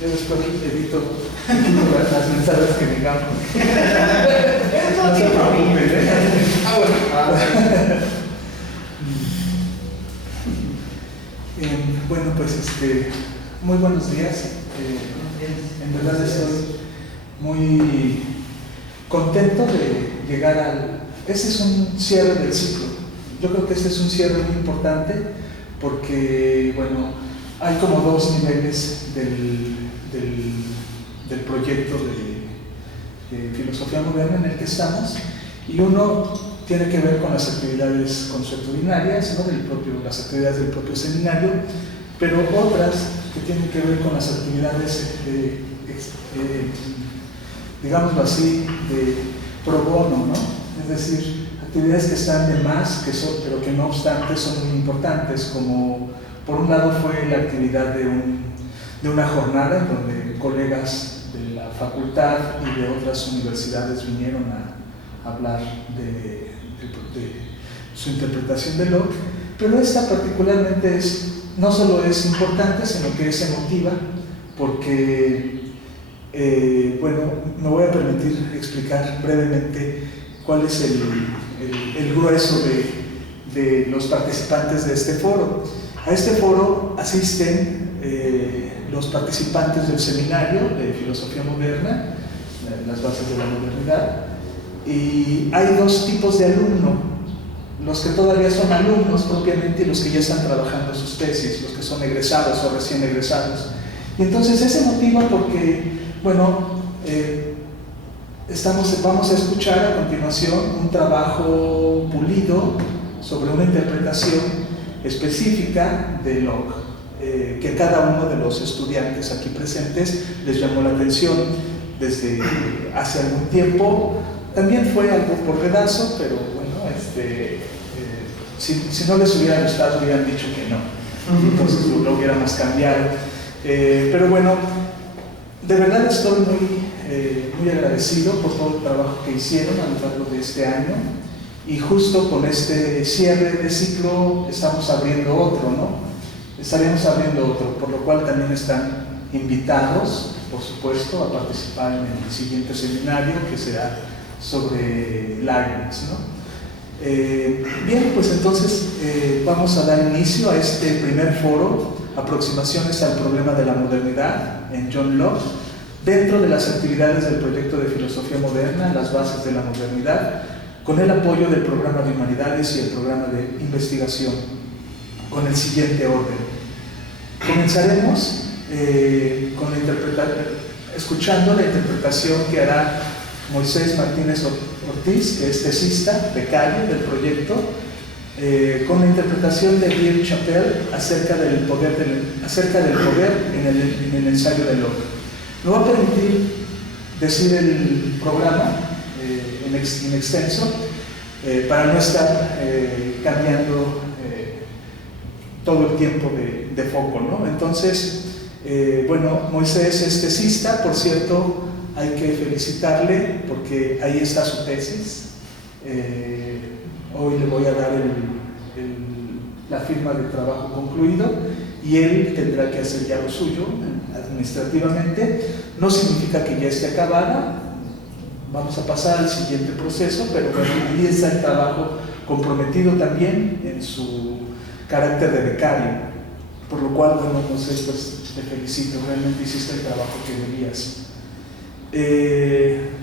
Yo después edito las mensajes que me ganan. No se preocupen, ¿eh? Bueno, pues muy buenos días. En verdad estoy muy contento de llegar al... Este es un cierre del ciclo. Yo creo que este es un cierre muy importante porque, bueno, hay como dos niveles del proyecto de filosofía moderna en el que estamos, y uno tiene que ver con las actividades consuetudinarias, ¿no? Las actividades del propio seminario, pero otras que tienen que ver con las actividades, digámoslo así, de pro bono, ¿no? Es decir, actividades que están de más, pero que no obstante son muy importantes, como por un lado fue la actividad de una jornada en donde colegas de la facultad y de otras universidades vinieron a hablar de su interpretación de Locke, pero esta particularmente no solo es importante, sino que es emotiva, porque, bueno, me voy a permitir explicar brevemente cuál es el grueso de los participantes de este foro. A este foro asisten los participantes del seminario de filosofía moderna, las bases de la modernidad, y hay dos tipos de alumno: los que todavía son alumnos propiamente y los que ya están trabajando sus tesis, los que son egresados o recién egresados. Y entonces es emotivo porque, bueno, vamos a escuchar a continuación un trabajo pulido sobre una interpretación específica de Locke, que cada uno de los estudiantes aquí presentes les llamó la atención desde hace algún tiempo. También fue algo por pedazo, pero bueno, si no les hubiera gustado, hubieran dicho que no, entonces lo hubiéramos cambiado. Pero bueno, de verdad estoy muy agradecido por todo el trabajo que hicieron a lo largo de este año, y justo con este cierre de ciclo estamos abriendo otro, ¿no? Estaremos abriendo otro, por lo cual también están invitados, por supuesto, a participar en el siguiente seminario, que será sobre Leibniz, ¿no? Bien, pues entonces vamos a dar inicio a este primer foro, Aproximaciones al problema de la modernidad en John Locke, dentro de las actividades del proyecto de filosofía moderna, las bases de la modernidad, con el apoyo del programa de humanidades y el programa de investigación, con el siguiente orden. Comenzaremos escuchando la interpretación que hará Moisés Martínez Ortiz, que es tesista, becario del proyecto, con la interpretación de Pierre Chappell acerca del poder en el ensayo de Locke. Me voy a permitir decir el programa en extenso, para no estar cambiando todo el tiempo de foco, ¿no? Entonces, bueno, Moisés es tesista, por cierto, hay que felicitarle porque ahí está su tesis. Hoy le voy a dar la firma de trabajo concluido y él tendrá que hacer ya lo suyo administrativamente. No significa que ya esté acabada, vamos a pasar al siguiente proceso, pero bueno, ahí está el trabajo comprometido también en su carácter de becario, por lo cual, bueno, José, pues te felicito, realmente hiciste el trabajo que debías.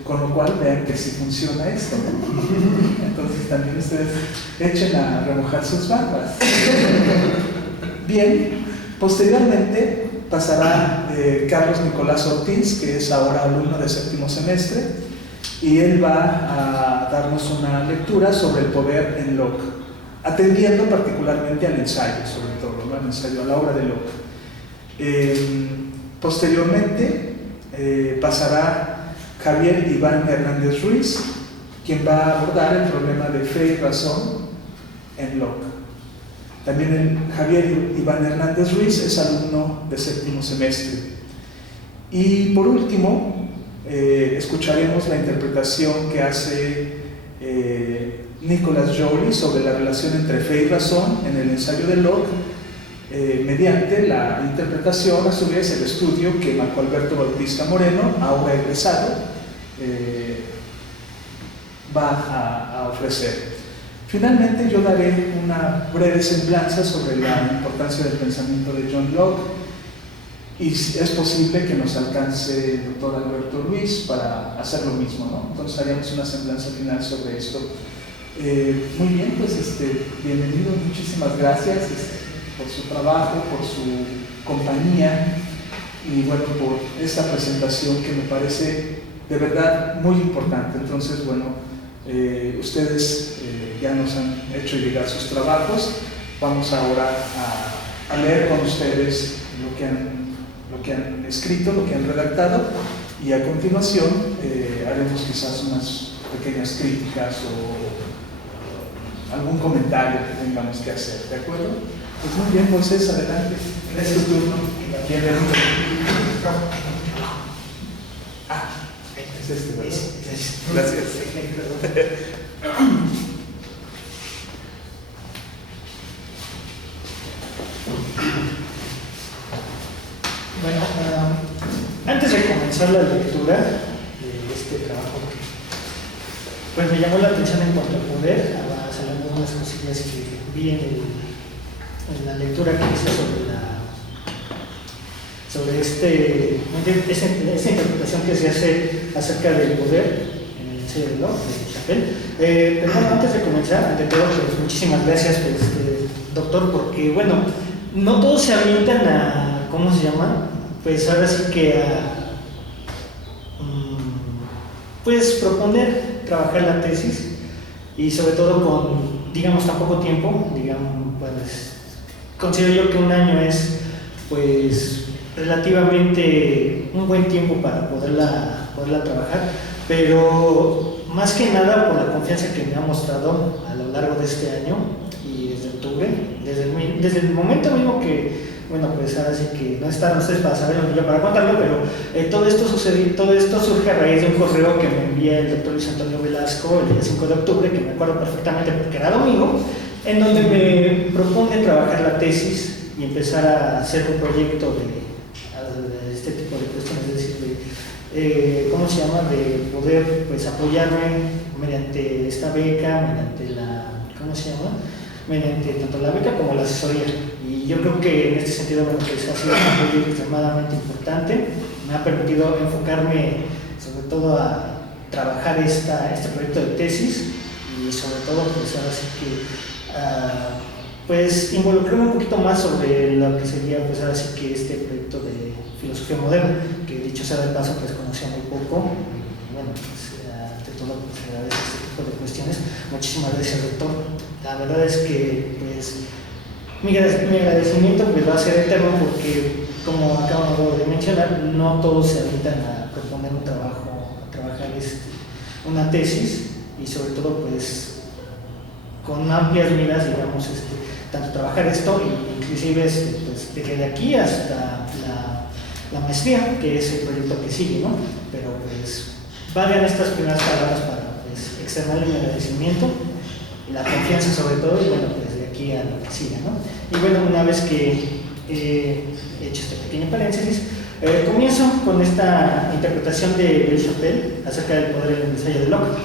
Con lo cual, vean que sí funciona esto, ¿no? Entonces también ustedes echen a remojar sus barbas. Bien, posteriormente pasará Carlos Nicolás Ortiz, que es ahora alumno de séptimo semestre, y él va a darnos una lectura sobre el poder en Locke, atendiendo particularmente al ensayo, sobre todo, ¿no? Al ensayo, a la obra de Locke. Posteriormente pasará Javier Iván Hernández Ruiz, quien va a abordar el problema de fe y razón en Locke. También Javier Iván Hernández Ruiz es alumno de séptimo semestre. Y por último, escucharemos la interpretación que hace Nicolas Joly sobre la relación entre fe y razón en el ensayo de Locke, mediante la interpretación, a su vez, el estudio que Marco Alberto Bautista Moreno, ahora egresado, va a ofrecer. Finalmente, yo daré una breve semblanza sobre la importancia del pensamiento de John Locke, y es posible que nos alcance el doctor Alberto Ruiz para hacer lo mismo, ¿no? Entonces haríamos una semblanza final sobre esto. Muy bien, pues bienvenido, muchísimas gracias por su trabajo, por su compañía y bueno, por esta presentación que me parece de verdad muy importante. Entonces, bueno, ustedes ya nos han hecho llegar sus trabajos. Vamos ahora a leer con ustedes lo que han escrito, lo que han redactado, y a continuación haremos quizás unas pequeñas críticas o algún comentario que tengamos que hacer, ¿de acuerdo? Pues muy bien, Moisés, adelante. Es tu turno. Bienvenido. Es este, ¿verdad? Gracias. Bueno, antes de comenzar la lectura de este trabajo, pues me llamó la atención en cuanto al poder, hablando de unas cosillas que vi en la lectura que hice sobre esa interpretación que se hace acerca del poder en el ensayo de Locke, de Chappell. Pero bueno, antes de comenzar, ante todo, pues muchísimas gracias, doctor, porque bueno, no todos se avientan a, ¿cómo se llama? Pues ahora sí que pues proponer trabajar la tesis, y sobre todo con, digamos, tan poco tiempo, digamos, pues considero yo que un año es pues relativamente un buen tiempo para poderla trabajar, pero más que nada por la confianza que me ha mostrado a lo largo de este año y desde octubre, desde el momento mismo que, bueno, pues ahora sí que no están ustedes para saberlo ni yo para contarlo, pero todo esto surge a raíz de un correo que me envía el doctor Luis Antonio Velasco el día 5 de octubre, que me acuerdo perfectamente porque era domingo, en donde me propone trabajar la tesis y empezar a hacer un proyecto de este tipo de cuestiones, es decir, ¿cómo se llama? De poder pues apoyarme mediante esta beca, mediante mediante tanto la beca como la asesoría. Y yo creo que en este sentido, bueno, pues ha sido un proyecto extremadamente importante, me ha permitido enfocarme sobre todo a trabajar este proyecto de tesis, y sobre todo pues ahora sí que pues involucrarme un poquito más sobre lo que sería pues ahora sí que este proyecto de filosofía moderna, que dicho sea de paso pues conocía muy poco. Y bueno, pues ante todo pues agradezco este tipo de cuestiones. Muchísimas gracias, doctor. La verdad es que pues mi agradecimiento pues va a ser eterno, porque como acabo de mencionar, no todos se avientan a proponer un trabajo, a trabajar una tesis, y sobre todo pues con amplias miras, digamos, tanto trabajar esto, y inclusive pues desde aquí hasta la maestría, que es el proyecto que sigue, ¿no? Pero pues valgan estas primeras palabras para pues externarle mi agradecimiento y la confianza sobre todo, y bueno, pues de aquí a lo que siga, ¿no? Y bueno, una vez que he hecho este pequeño paréntesis, comienzo con esta interpretación de Chappell acerca del poder en el ensayo de Locke,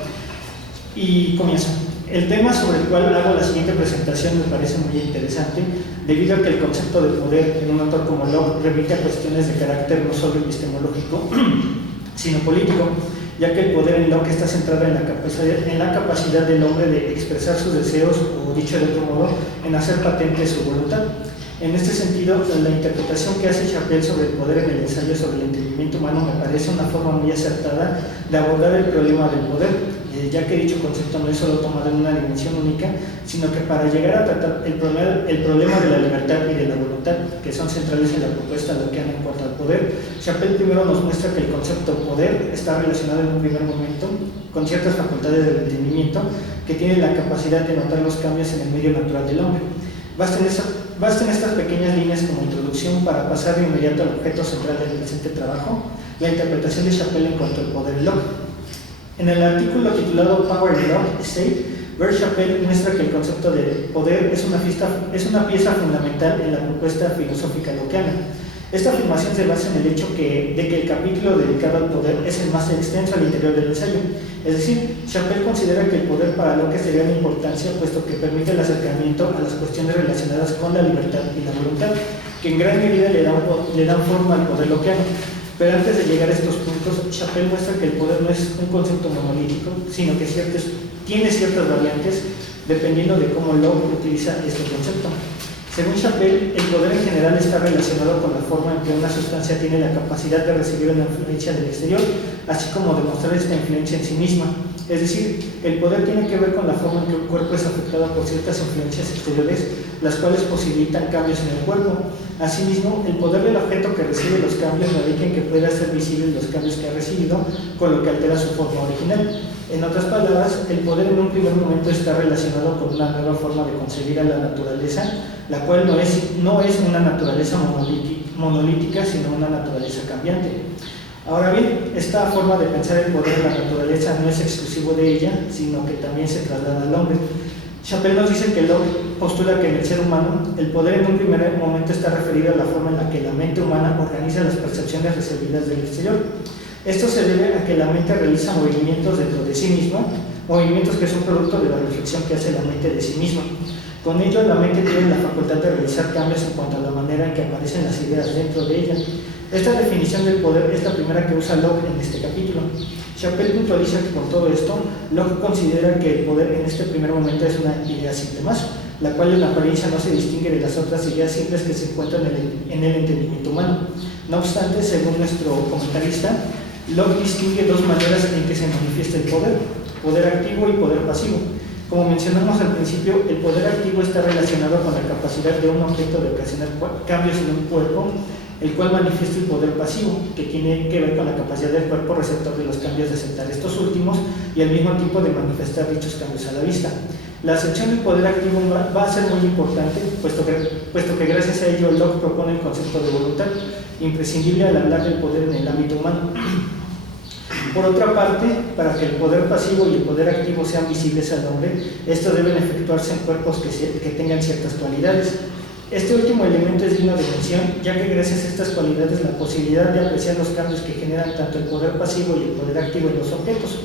y comienzo. El tema sobre el cual hago la siguiente presentación me parece muy interesante, debido a que el concepto de poder en un autor como Locke remite a cuestiones de carácter no solo epistemológico, sino político, ya que el poder en Locke está centrado en la capacidad del hombre de expresar sus deseos, o dicho de otro modo, en hacer patente su voluntad. En este sentido, la interpretación que hace Chappell sobre el poder en el ensayo sobre el entendimiento humano me parece una forma muy acertada de abordar el problema del poder, ya que dicho concepto no es solo tomado en una dimensión única, sino que para llegar a tratar el problema de la libertad y de la voluntad, que son centrales en la propuesta de lo que han en cuanto al poder, Chappell primero nos muestra que el concepto poder está relacionado en un primer momento con ciertas facultades del entendimiento que tienen la capacidad de notar los cambios en el medio natural del hombre. Basten estas pequeñas líneas como introducción para pasar de inmediato al objeto central del presente trabajo, la interpretación de Chappell en cuanto al poder de Locke. En el artículo titulado Power in Locke State, Bert Chapelle muestra que el concepto de poder es una pieza fundamental en la propuesta filosófica lockeana. Esta afirmación se basa en el hecho de que el capítulo dedicado al poder es el más extenso al interior del ensayo. Es decir, Chapelle considera que el poder para Locke es de gran importancia, puesto que permite el acercamiento a las cuestiones relacionadas con la libertad y la voluntad, que en gran medida le dan forma al poder lockeano. Pero antes de llegar a estos puntos, Chapelle muestra que el poder no es un concepto monolítico, sino que tiene ciertas variantes dependiendo de cómo Locke utiliza este concepto. Según Chapelle, el poder en general está relacionado con la forma en que una sustancia tiene la capacidad de recibir una influencia del exterior, así como demostrar esta influencia en sí misma. Es decir, el poder tiene que ver con la forma en que un cuerpo es afectado por ciertas influencias exteriores, las cuales posibilitan cambios en el cuerpo. Asimismo, el poder del objeto que recibe los cambios radica en que pueda hacer visibles los cambios que ha recibido, con lo que altera su forma original. En otras palabras, el poder en un primer momento está relacionado con una nueva forma de concebir a la naturaleza, la cual no es una naturaleza monolítica, sino una naturaleza cambiante. Ahora bien, esta forma de pensar el poder de la naturaleza no es exclusivo de ella, sino que también se traslada al hombre. Chapelle nos dice que Locke postula que en el ser humano el poder en un primer momento está referido a la forma en la que la mente humana organiza las percepciones recibidas del exterior. Esto se debe a que la mente realiza movimientos dentro de sí misma, movimientos que son producto de la reflexión que hace la mente de sí misma. Con ello, la mente tiene la facultad de realizar cambios en cuanto a la manera en que aparecen las ideas dentro de ella. Esta definición del poder es la primera que usa Locke en este capítulo. Chapelle puntualiza que con todo esto, Locke considera que el poder en este primer momento es una idea simple más, la cual en apariencia no se distingue de las otras ideas simples que se encuentran en el entendimiento humano. No obstante, según nuestro comentarista, Locke distingue dos maneras en que se manifiesta el poder activo y poder pasivo. Como mencionamos al principio, el poder activo está relacionado con la capacidad de un objeto de ocasionar cambios en un cuerpo, el cual manifiesta el poder pasivo, que tiene que ver con la capacidad del cuerpo receptor de los cambios de aceptar estos últimos y al mismo tiempo de manifestar dichos cambios a la vista. La acepción del poder activo va a ser muy importante, puesto que gracias a ello Locke propone el concepto de voluntad, imprescindible al hablar del poder en el ámbito humano. Por otra parte, para que el poder pasivo y el poder activo sean visibles al hombre, estos deben efectuarse en cuerpos que tengan ciertas cualidades. Este último elemento es digno de mención, ya que gracias a estas cualidades la posibilidad de apreciar los cambios que generan tanto el poder pasivo y el poder activo en los objetos.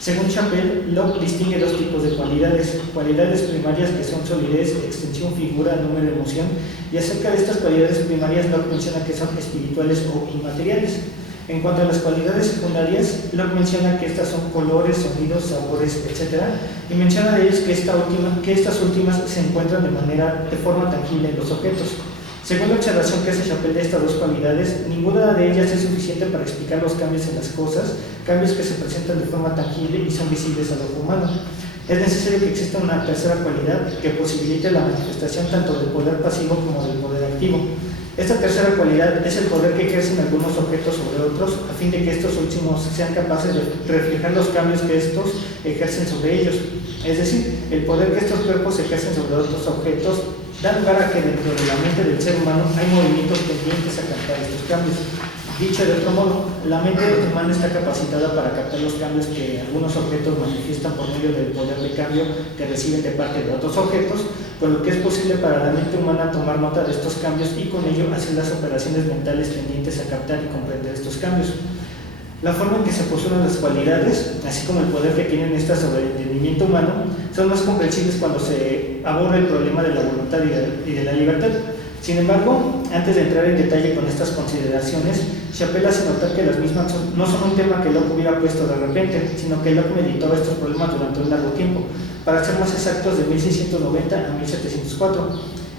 Según Chapelle, Locke distingue dos tipos de cualidades primarias que son solidez, extensión, figura, número, emoción, y acerca de estas cualidades primarias Locke menciona que son espirituales o inmateriales. En cuanto a las cualidades secundarias, Locke menciona que estas son colores, sonidos, sabores, etc. Y menciona de ellas que estas últimas se encuentran de forma tangible en los objetos. Según la observación que hace Chapelle de estas dos cualidades, ninguna de ellas es suficiente para explicar los cambios en las cosas, cambios que se presentan de forma tangible y son visibles al ojo humano. Es necesario que exista una tercera cualidad que posibilite la manifestación tanto del poder pasivo como del poder activo. Esta tercera cualidad es el poder que ejercen algunos objetos sobre otros, a fin de que estos últimos sean capaces de reflejar los cambios que estos ejercen sobre ellos. Es decir, el poder que estos cuerpos ejercen sobre otros objetos da lugar a que dentro de la mente del ser humano hay movimientos tendientes a captar estos cambios. Dicho de otro modo, la mente humana está capacitada para captar los cambios que algunos objetos manifiestan por medio del poder de cambio que reciben de parte de otros objetos, con lo que es posible para la mente humana tomar nota de estos cambios y con ello hacer las operaciones mentales tendientes a captar y comprender estos cambios. La forma en que se postulan las cualidades, así como el poder que tienen estas sobre el entendimiento humano, son más comprensibles cuando se aborda el problema de la voluntad y de la libertad. Sin embargo, antes de entrar en detalle con estas consideraciones, Chapelle hace notar que las mismas no son un tema que Locke hubiera puesto de repente, sino que Locke meditó estos problemas durante un largo tiempo, para ser más exactos de 1690 a 1704.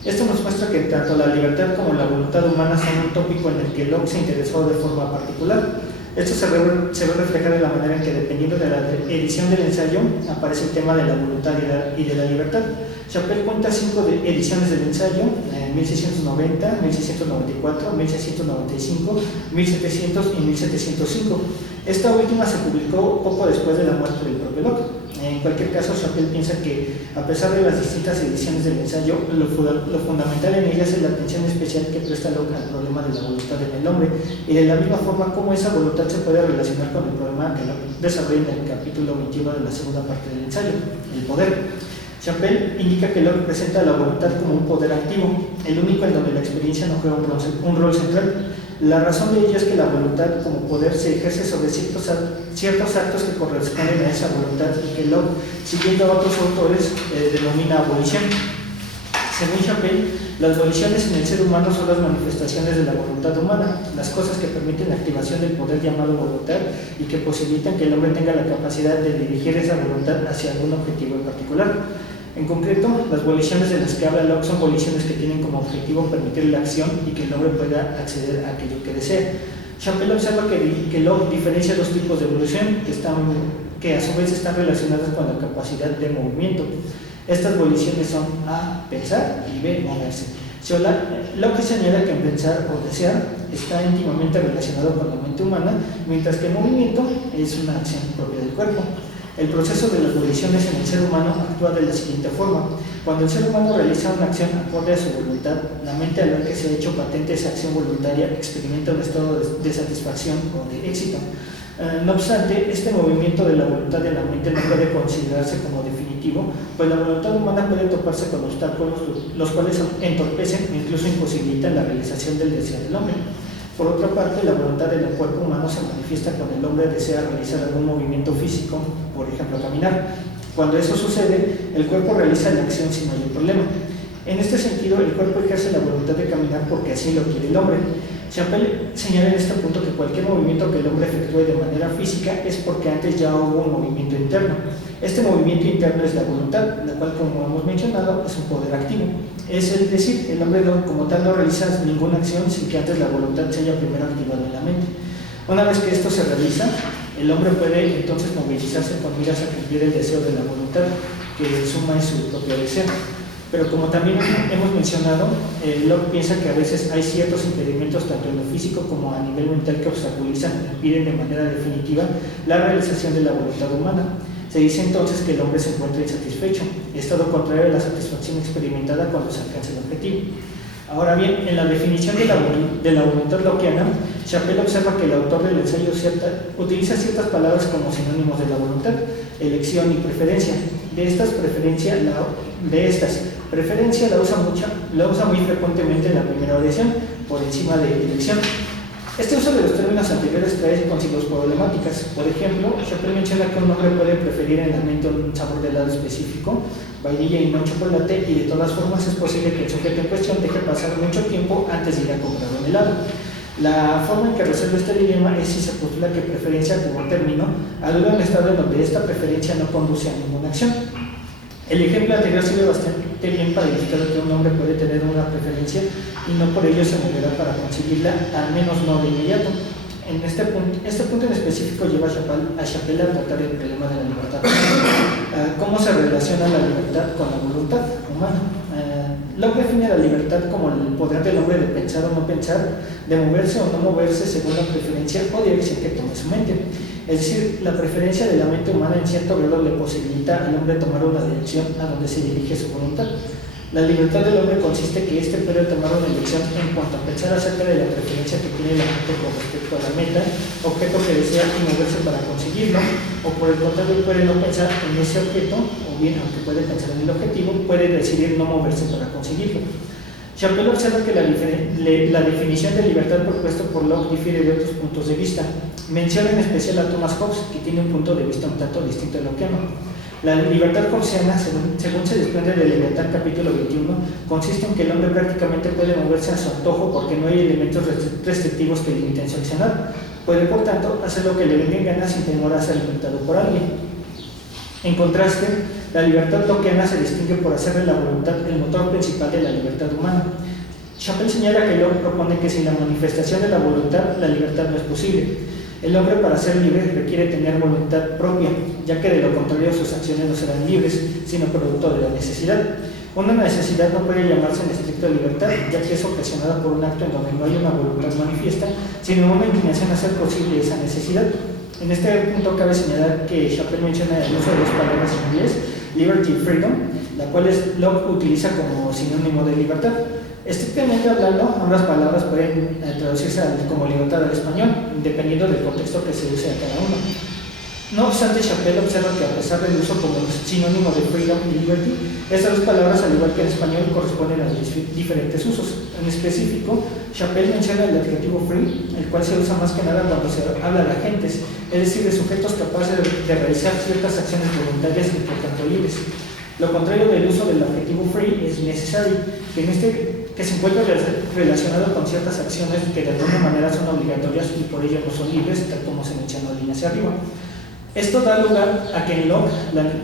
Esto nos muestra que tanto la libertad como la voluntad humana son un tópico en el que Locke se interesó de forma particular. Esto se ve reflejado en la manera en que, dependiendo de la edición del ensayo, aparece el tema de la voluntad y de la libertad. Chapelle cuenta 5 ediciones del ensayo, en 1690, 1694, 1695, 1700 y 1705. Esta última se publicó poco después de la muerte del propio Locke. En En cualquier caso, Chappell piensa que, a pesar de las distintas ediciones del ensayo, lo fundamental en ellas es la atención especial que presta Locke al problema de la voluntad en el hombre, y de la misma forma cómo esa voluntad se puede relacionar con el problema que Locke desarrolla en el capítulo 21 de la segunda parte del ensayo, el poder. Chappell indica que Locke presenta la voluntad como un poder activo, el único en donde la experiencia no juega un rol central. La razón de ello es que la voluntad como poder se ejerce sobre ciertos actos que corresponden a esa voluntad y que Locke, siguiendo a otros autores, denomina abolición. Según Chappell, las voliciones en el ser humano son las manifestaciones de la voluntad humana, las cosas que permiten la activación del poder llamado voluntad y que posibilitan que el hombre tenga la capacidad de dirigir esa voluntad hacia algún objetivo en particular. En concreto, las voliciones de las que habla Locke son voliciones que tienen como objetivo permitir la acción y que el hombre pueda acceder a aquello que desea. Chappell observa que Locke diferencia dos tipos de volición que a su vez están relacionadas con la capacidad de movimiento. Estas voliciones son A, pensar, y B, moverse. Locke señala que en pensar o desear está íntimamente relacionado con la mente humana, mientras que el movimiento es una acción propia del cuerpo. El proceso de las voliciones en el ser humano actúa de la siguiente forma. Cuando el ser humano realiza una acción acorde a su voluntad, la mente, al ver que se ha hecho patente esa acción voluntaria, experimenta un estado de satisfacción o de éxito. No obstante, este movimiento de la voluntad de la mente no puede considerarse como definitivo, pues la voluntad humana puede toparse con obstáculos, los cuales entorpecen e incluso imposibilitan la realización del deseo del hombre. Por otra parte, la voluntad del cuerpo humano se manifiesta cuando el hombre desea realizar algún movimiento físico, por ejemplo, caminar. Cuando eso sucede, el cuerpo realiza la acción sin mayor problema. En este sentido, el cuerpo ejerce la voluntad de caminar porque así lo quiere el hombre. Chappell señala en este punto que cualquier movimiento que el hombre efectúe de manera física es porque antes ya hubo un movimiento interno. Este movimiento interno es la voluntad, la cual, como hemos mencionado, es un poder activo. Es decir, el hombre como tal no realiza ninguna acción sin que antes la voluntad se haya primero activado en la mente. Una vez que esto se realiza, el hombre puede entonces movilizarse con miras a cumplir el deseo de la voluntad, que en suma es su propio deseo. Pero como también hemos mencionado, Locke piensa que a veces hay ciertos impedimentos tanto en lo físico como a nivel mental que obstaculizan o impiden de manera definitiva la realización de la voluntad humana. Se dice entonces que el hombre se encuentra insatisfecho, estado contrario a la satisfacción experimentada cuando se alcanza el objetivo. Ahora bien, en la definición de la voluntad lockeana, Chappell observa que el autor del ensayo utiliza ciertas palabras como sinónimos de la voluntad, elección y preferencia. Preferencia la usa muy frecuentemente en la primera oración, por encima de elección. Este uso de los términos anteriores trae consigo problemáticas. Por ejemplo, Chappell menciona que un hombre puede preferir en la mente un sabor de helado específico, vainilla y no chocolate, y de todas formas es posible que el sujeto en cuestión deje pasar mucho tiempo antes de ir a comprar un helado. La forma en que resuelve este dilema es si se postula que preferencia como término alude a un estado en donde esta preferencia no conduce a ninguna acción. El ejemplo anterior sirve bastante bien para ilustrar que un hombre puede tener una preferencia y no por ello se moverá para conseguirla, al menos no de inmediato. Este punto en específico lleva a Chappell a tratar el problema de la libertad. ¿Cómo se relaciona la libertad con la voluntad humana? Locke define la libertad como el poder del hombre de pensar o no pensar, de moverse o no moverse según la preferencia o dirección que tome su mente. Es decir, la preferencia de la mente humana en cierto grado le posibilita al hombre tomar una dirección a donde se dirige su voluntad. La libertad del hombre consiste en que éste puede tomar una elección en cuanto a pensar acerca de la preferencia que tiene la mente con respecto a la meta, objeto que desea y moverse para conseguirlo, o por el contrario puede no pensar en ese objeto, o bien, aunque puede pensar en el objetivo, puede decidir no moverse para conseguirlo. Chappell observa que la definición de libertad propuesta por Locke difiere de otros puntos de vista. Menciona en especial a Thomas Hobbes, que tiene un punto de vista un tanto distinto al lockeano. La libertad hobbesiana, según se desprende del Leviatán capítulo 21, consiste en que el hombre prácticamente puede moverse a su antojo porque no hay elementos restrictivos que limiten su accionar. Puede, por tanto, hacer lo que le venga en gana sin temor a ser limitado por alguien. En contraste, la libertad lockeana se distingue por hacer de la voluntad el motor principal de la libertad humana. Chappell señala que Locke propone que sin la manifestación de la voluntad, la libertad no es posible. El hombre, para ser libre, requiere tener voluntad propia, ya que de lo contrario sus acciones no serán libres, sino producto de la necesidad. Una necesidad no puede llamarse en estricta libertad, ya que es ocasionada por un acto en donde no hay una voluntad manifiesta, sino una inclinación a hacer posible esa necesidad. En este punto cabe señalar que Chappell menciona el uso de dos palabras en inglés, liberty y freedom, la cual Locke utiliza como sinónimo de libertad. Estrictamente hablando, ambas palabras pueden traducirse como libertad al español, dependiendo del contexto que se use a cada uno. No obstante, Chappell observa que a pesar del uso como sinónimo de freedom y liberty, estas dos palabras, al igual que en español, corresponden a diferentes usos. En específico, Chappell menciona el adjetivo free, el cual se usa más que nada cuando se habla de agentes, es decir, de sujetos capaces de realizar ciertas acciones voluntarias y por tanto libres. Lo contrario del uso del adjetivo free es necessary, que se encuentra relacionado con ciertas acciones que de alguna manera son obligatorias y por ello no son libres, tal como se menciona en línea hacia arriba. Esto da lugar a que en Locke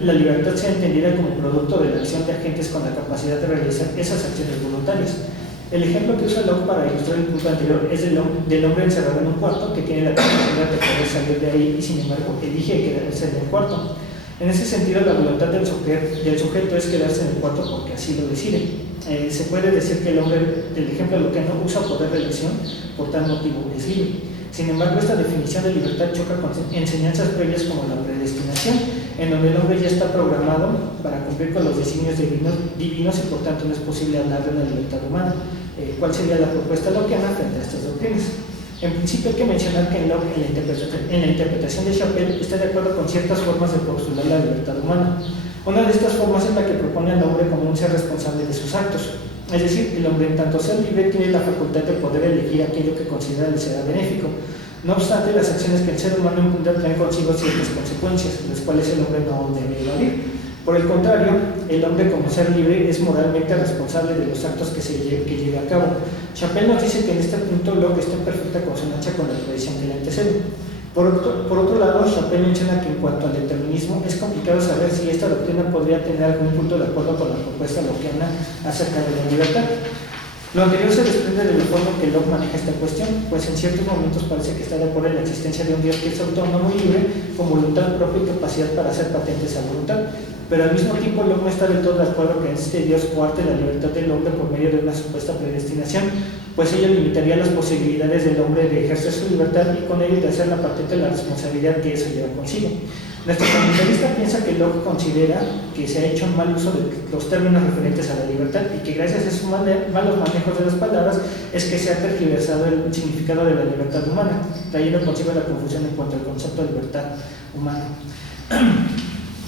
la libertad sea entendida como producto de la acción de agentes con la capacidad de realizar esas acciones voluntarias. El ejemplo que usa Locke para ilustrar el punto anterior es del hombre encerrado en un cuarto que tiene la capacidad de poder salir de ahí y sin embargo elige quedarse en el cuarto. En ese sentido, la voluntad del sujeto es quedarse en el cuarto porque así lo decide. Se puede decir que el hombre del ejemplo lockeano usa poder de elección, por tal motivo es libre. Sin embargo, esta definición de libertad choca con enseñanzas previas como la predestinación, en donde el hombre ya está programado para cumplir con los designios divinos y por tanto no es posible hablar de una libertad humana. ¿Cuál sería la propuesta lockeana frente a estas doctrinas? En principio hay que mencionar que Locke en la interpretación de Chappell está de acuerdo con ciertas formas de postular la libertad humana. Una de estas formas es la que propone al hombre como un ser responsable de sus actos. Es decir, el hombre en tanto ser libre tiene la facultad de poder elegir aquello que considera le será benéfico. No obstante, las acciones que el ser humano emprende traen consigo ciertas consecuencias, las cuales el hombre no debe evadir. Por el contrario, el hombre como ser libre es moralmente responsable de los actos que lleve a cabo. Chappell nos dice que en este punto Locke está en perfecta consonancia con la tradición que le antecede. Por otro lado, Chappell menciona que en cuanto al determinismo, es complicado saber si esta doctrina podría tener algún punto de acuerdo con la propuesta lockeana acerca de la libertad. Lo anterior se desprende de la forma en que Locke maneja esta cuestión, pues en ciertos momentos parece que está de acuerdo en la existencia de un Dios que es autónomo y libre, con voluntad propia y capacidad para hacer patente esa voluntad. Pero al mismo tiempo Locke no está del todo de acuerdo que este Dios coarte la libertad del hombre por medio de una supuesta predestinación, pues ello limitaría las posibilidades del hombre de ejercer su libertad y con ello de hacer la patente la responsabilidad que eso lleva consigo. Nuestro comentarista piensa que Locke considera que se ha hecho un mal uso de los términos referentes a la libertad y que gracias a sus malos manejos de las palabras es que se ha tergiversado el significado de la libertad humana, trayendo consigo la confusión en cuanto al concepto de libertad humana.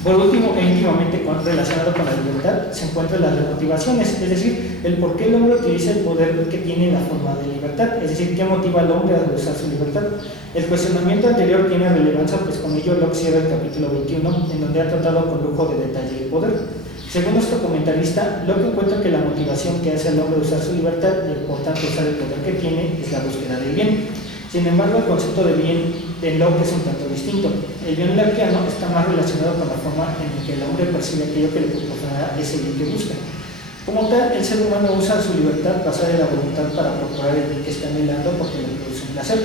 Por último, e íntimamente relacionado con la libertad, se encuentran las motivaciones, es decir, el por qué el hombre utiliza el poder que tiene en la forma de libertad, es decir, qué motiva al hombre a usar su libertad. El cuestionamiento anterior tiene relevancia, pues con ello Locke cierra el capítulo 21, en donde ha tratado con lujo de detalle el poder. Según nuestro comentarista, Locke encuentra que la motivación que hace al hombre usar su libertad y por tanto usar el poder que tiene es la búsqueda del bien. Sin embargo, el concepto de bien de Locke es un tanto distinto. El bien lockeano está más relacionado con la forma en la que el hombre percibe aquello que le proporcionará ese bien que busca. Como tal, el ser humano usa su libertad basada en la voluntad para procurar el bien que está anhelando porque le produce un placer.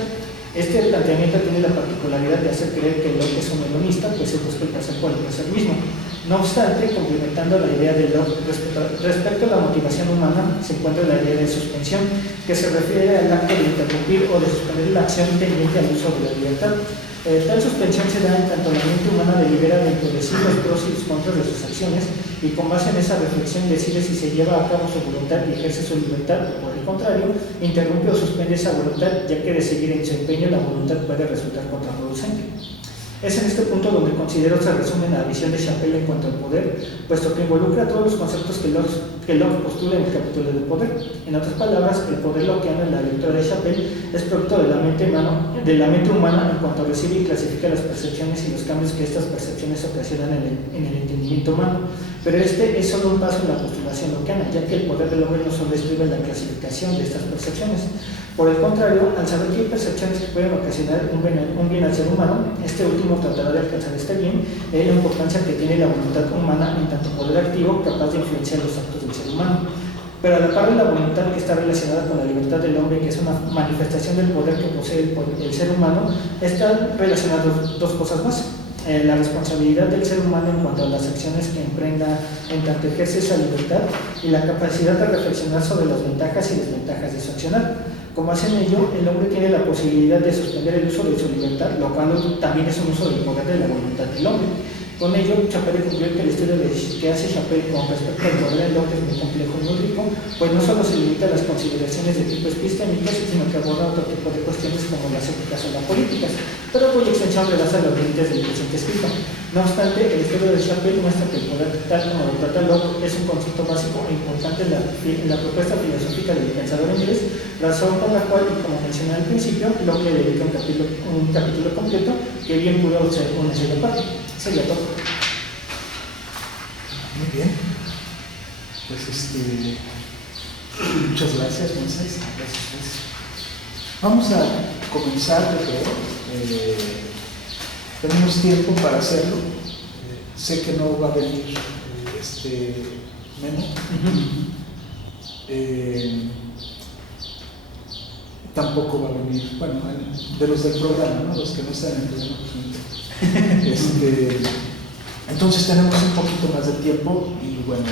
Este planteamiento tiene la particularidad de hacer creer que Locke es un hedonista, pues se busca el placer por el placer mismo. No obstante, complementando la idea de Locke respecto a la motivación humana, se encuentra la idea de suspensión, que se refiere al acto de interrumpir o de suspender la acción tendiente al uso de la libertad. Tal suspensión se da en tanto la mente humana delibera dentro de sí los pros y los contras de sus acciones y con base en esa reflexión decide si se lleva a cabo su voluntad y ejerce su libertad o por el contrario, interrumpe o suspende esa voluntad, ya que de seguir en su empeño la voluntad puede resultar contraproducente. Es en este punto donde considero se resume la visión de Chappell en cuanto al poder, puesto que involucra todos los conceptos que Locke postula en el capítulo del poder. En otras palabras, el poder lockeano en la lectura de Chappell es producto de la mente humana en cuanto recibe y clasifica las percepciones y los cambios que estas percepciones ocasionan en el entendimiento humano. Pero este es solo un paso en la postulación lockeana, ya que el poder del hombre no solo estriba en la clasificación de estas percepciones. Por el contrario, al saber que hay percepciones que pueden ocasionar un bien al ser humano, este último tratará de alcanzar este bien, la importancia que tiene la voluntad humana en tanto poder activo capaz de influenciar los actos del ser humano. Pero a la par de la voluntad que está relacionada con la libertad del hombre, que es una manifestación del poder que posee el ser humano, están relacionadas dos cosas más. La responsabilidad del ser humano en cuanto a las acciones que emprenda en tanto ejerce esa libertad y la capacidad de reflexionar sobre las ventajas y desventajas de su accionar. Como hacen ello, el hombre tiene la posibilidad de suspender el uso de su libertad, lo cual también es un uso del poder de la voluntad del hombre. Con ello, Chappelle concluyó que el estudio que hace Chappelle con respecto al poder del hombre es muy complejo y muy rico, pues no solo se limita a las consideraciones de tipo epistémico, sino que aborda otro tipo de cuestiones como las éticas o las políticas, pero cuya extensión rebasa los límites del presente escrito. No obstante, el estudio de Chappelle muestra que el poder, tal como lo trata Locke, es un concepto básico e importante en la propuesta filosófica del pensador inglés, razón por la cual, y como mencioné al principio, Locke le dedica un capítulo completo que bien pudo ser una segunda parte. Sería todo. Muy bien. Pues muchas gracias, Moisés. Gracias. Vamos a comenzar, yo creo. Tenemos tiempo para hacerlo. Sé que no va a venir Memo. Tampoco va a venir, bueno, de los del programa, ¿no? Los que no están en el programa, entonces tenemos un poquito más de tiempo y bueno,